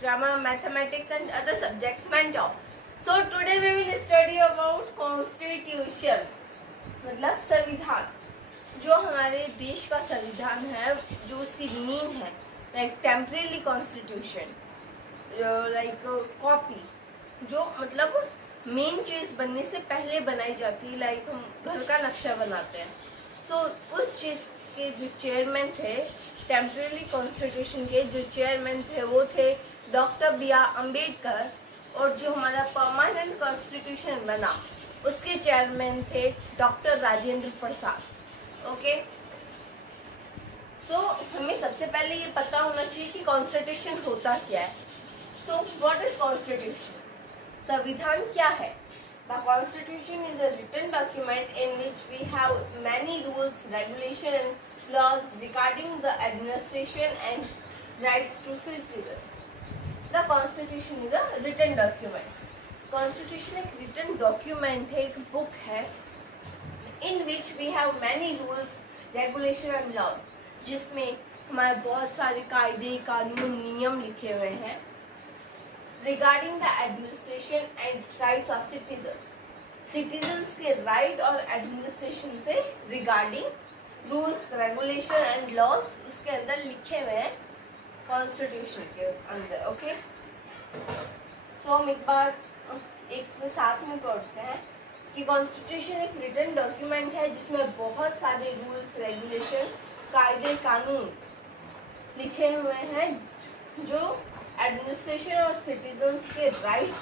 grammar, mathematics and other subjects meant of. So today we will study about constitution, मतलब संविधान। जो हमारे देश का संविधान है, जो उसकी नींव है, like temporary constitution, like copy, जो मतलब मेन चीज बनने से पहले बनाई जाती है, लाइक हम घर का नक्शा बनाते हैं। सो उस चीज के जो चेयरमैन थे, टेम्परेरी कॉन्स्टिट्यूशन के जो चेयरमैन थे वो थे डॉक्टर B.R. अम्बेडकर, और जो हमारा परमानेंट कॉन्स्टिट्यूशन बना उसके चेयरमैन थे डॉक्टर राजेंद्र प्रसाद। ओके, सो हमें सबसे पहले ये पता होना चाहिए कि कॉन्स्टिट्यूशन होता क्या है। तो व्हाट इज कॉन्स्टिट्यूशन? संविधान क्या है? The Constitution is a written document in which we have many rules, regulations and laws regarding the administration and rights to citizens. The Constitution is a written document. Constitution एक written document है, एक book है, in which we have many rules, regulations and laws, जिसमें हमारे बहुत सारे कायदे, कानून, नियम लिखे हुए हैं regarding the administration and rights of citizens. Citizens के right और administration से regarding rules, regulation and laws उसके अंदर लिखे हुए हैं constitution के अंदर। ओके, तो हम एक बार एक साथ में पढ़ते हैं कि कॉन्स्टिट्यूशन एक रिटन डॉक्यूमेंट है जिसमें बहुत सारे रूल्स, रेगुलेशन, कायदे, कानून लिखे हुए हैं जो एडमिनिस्ट्रेशन और सिटीजन्स के राइट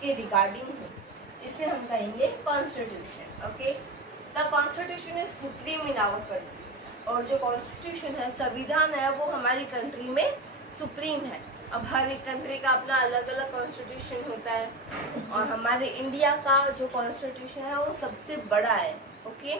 के रिगार्डिंग है। इसे हम कहेंगे constitution. Okay, the constitution is supreme in our country, और जो कॉन्स्टिट्यूशन है, संविधान है, वो हमारी कंट्री में सुप्रीम है। अब हर एक कंट्री का अपना अलग अलग कॉन्स्टिट्यूशन होता है, और हमारे इंडिया का जो कॉन्स्टिट्यूशन है वो सबसे बड़ा है। ओके,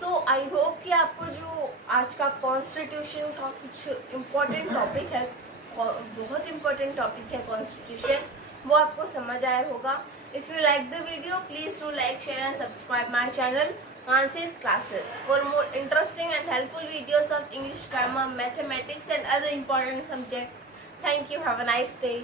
सो आई होप कि आपको जो आज का कॉन्स्टिट्यूशन का कुछ इम्पोर्टेंट टॉपिक है, बहुत इम्पोर्टेंट टॉपिक है कॉन्स्टिट्यूशन, वो आपको समझ आया होगा। If you like the video, please do like, share and subscribe my channel Mansi's classes for more interesting and helpful videos of English, grammar, mathematics and other important subjects. Thank you. Have a nice day.